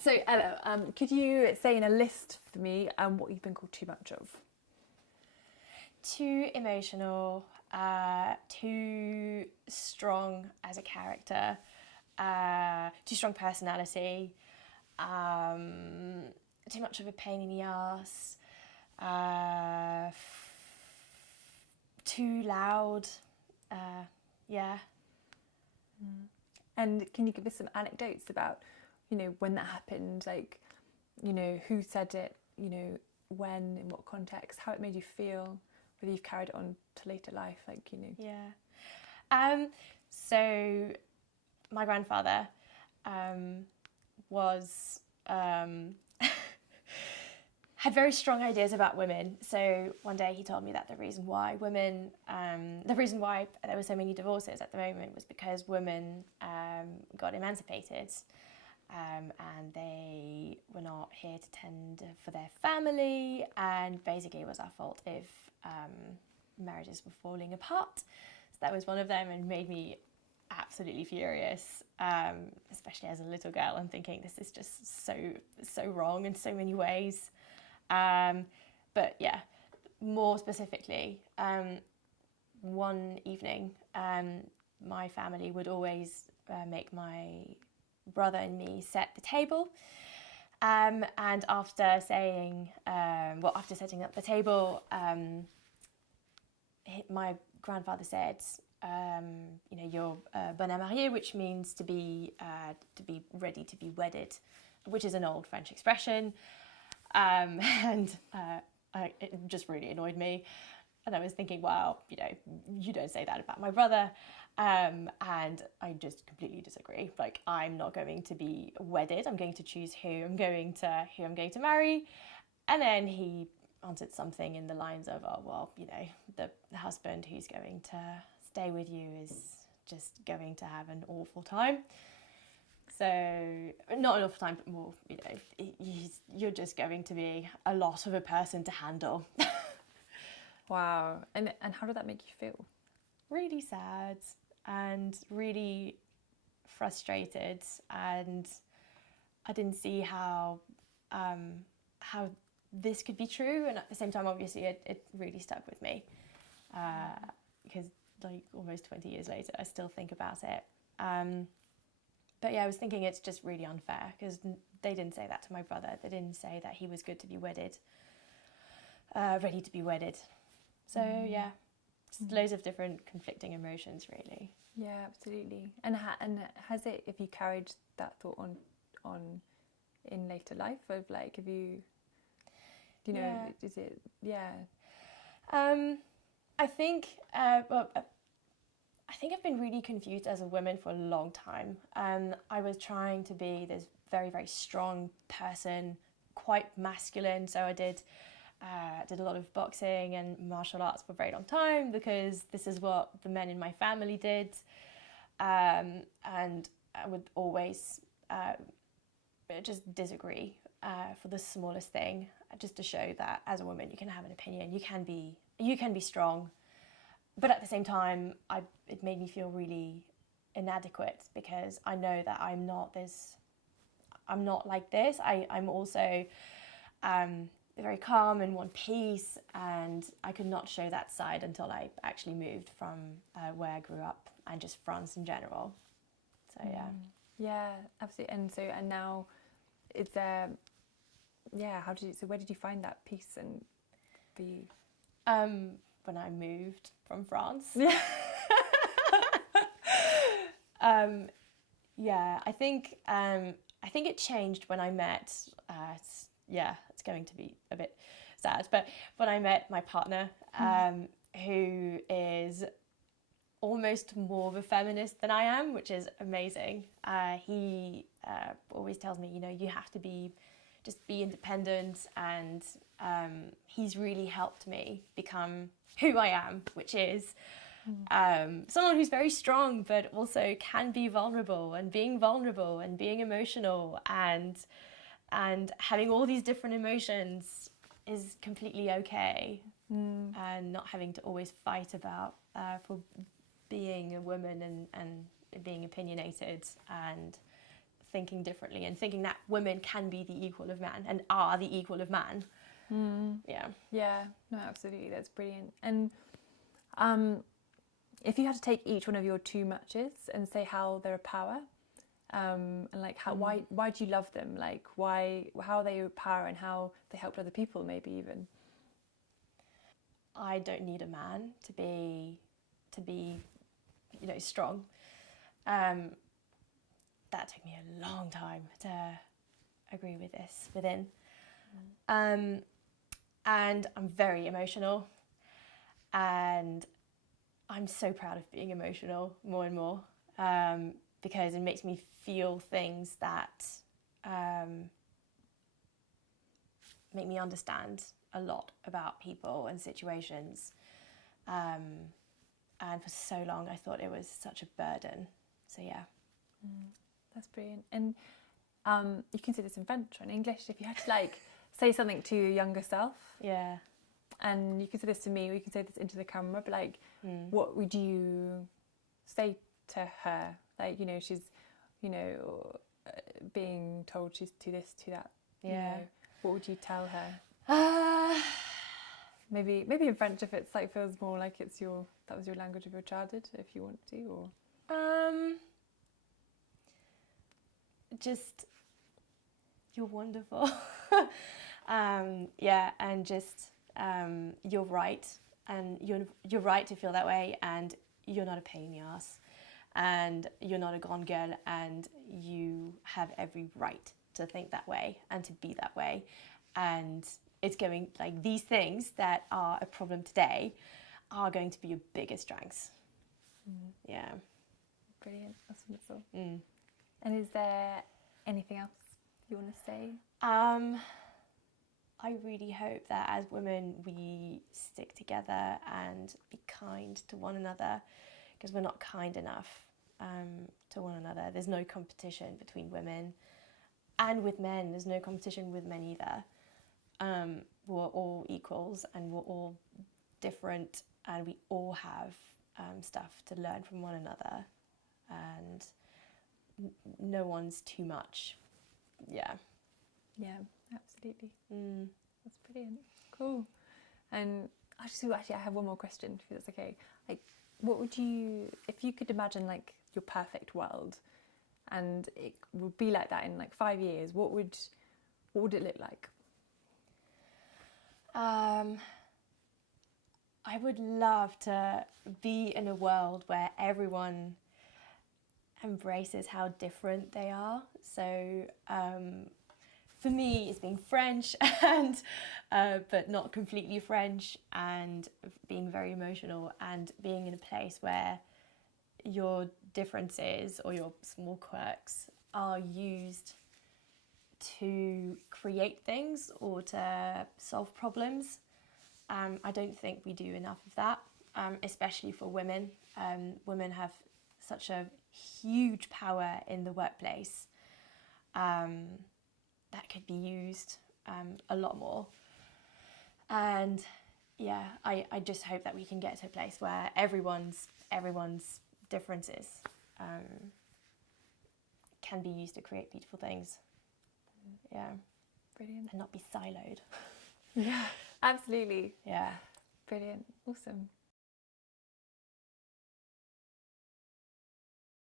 So Ella, could you say in a list for me what you've been called too much of? Too emotional, too strong as a character, too strong personality, too much of a pain in the ass, too loud, yeah. And can you give us some anecdotes about, when that happened, like, who said it, when, in what context, how it made you feel, whether you've carried it on to later life, Yeah. So my grandfather was had very strong ideas about women. So one day he told me that the reason why there were so many divorces at the moment was because women got emancipated. And they were not here to tend for their family, and basically it was our fault if marriages were falling apart. So that was one of them, and made me absolutely furious, especially as a little girl. I'm thinking this is just so wrong in so many ways. But yeah, more specifically, one evening, my family would always make my brother and me set the table, and after setting up the table, my grandfather said, you're bon à marier, which means to be ready to be wedded, which is an old French expression, and it just really annoyed me. And I was thinking, wow, you don't say that about my brother. And I just completely disagree. Like, I'm not going to be wedded. I'm going to choose who I'm going to marry. And then he answered something in the lines of, oh, well, the husband who's going to stay with you is just going to have an awful time. So, not an awful time, but more, you're just going to be a lot of a person to handle. Wow. And how did that make you feel? Really sad and really frustrated, and I didn't see how this could be true, and at the same time obviously it really stuck with me, because like almost 20 years later I still think about it. But yeah, I was thinking it's just really unfair, because they didn't say that to my brother. They didn't say that he was good to be wedded, ready to be wedded. So yeah, loads of different conflicting emotions, really. Yeah, absolutely. And has it? Have you carried that thought on in later life? Of like, have you? Do you know? Yeah. Is it? Yeah. I think. I think I've been really confused as a woman for a long time. I was trying to be this very, very strong person, quite masculine. So I did a lot of boxing and martial arts for a very long time, because this is what the men in my family did. And I would always just disagree for the smallest thing, just to show that as a woman you can have an opinion, you can be strong. But at the same time, it made me feel really inadequate, because I know that I'm not like this. I'm also very calm and want peace, and I could not show that side until I actually moved from where I grew up, and just France in general. So yeah. Yeah, absolutely. And now, is there? Yeah. Where did you find that peace and the? When I moved from France. Yeah. Yeah, I think it changed when I met. It's going to be a bit sad, but when I met my partner, who is almost more of a feminist than I am, which is amazing. He always tells me, you have to be independent, and he's really helped me become who I am, which is someone who's very strong, but also can be vulnerable and being emotional, and having all these different emotions is completely okay, and not having to always fight about for being a woman and being opinionated and thinking differently and thinking that women can be the equal of man and are the equal of man. Yeah, no, absolutely, that's brilliant. And if you had to take each one of your two matches and say how they're a power, and like how why do you love them, like how are they a power and how they helped other people, maybe even? I don't need a man to be strong. That took me a long time to agree with this within. And I'm very emotional, and I'm so proud of being emotional more and more, because it makes me feel things that make me understand a lot about people and situations. And for so long I thought it was such a burden. So yeah. That's brilliant. And you can say this in French or in English if you had to like say something to your younger self. Yeah. And you can say this to me, or you can say this into the camera, but like what would you say to her? Like, you know, she's, you know, being told she's to this, to that. Yeah. You know, what would you tell her? Maybe in French if it's like feels more like it's that was your language of your childhood, if you want to, or just you're wonderful. Yeah, and just you're right, and you're right to feel that way, and you're not a pain in the ass, and you're not a grande gueule, and you have every right to think that way and to be that way, and it's going, like, these things that are a problem today are going to be your biggest strengths. Yeah. Brilliant. That's wonderful. And is there anything else you want to say? I really hope that as women we stick together and be kind to one another, because we're not kind enough to one another. There's no competition between women, and with men there's no competition with men either. We're all equals, and we're all different, and we all have stuff to learn from one another, and no one's too much. Yeah, absolutely. That's brilliant. Cool. And actually I have one more question, if that's okay. Like, what would you, if you could imagine like your perfect world and it would be like that in like 5 years, what would it look like? I would love to be in a world where everyone embraces how different they are. So for me, it's being French, and but not completely French, and being very emotional, and being in a place where your differences or your small quirks are used to create things or to solve problems. I don't think we do enough of that, especially for women. Women have such a huge power in the workplace that could be used a lot more. And yeah, I just hope that we can get to a place where everyone's differences can be used to create beautiful things. Yeah. Brilliant. And not be siloed. Yeah, absolutely. Yeah. Brilliant. Awesome.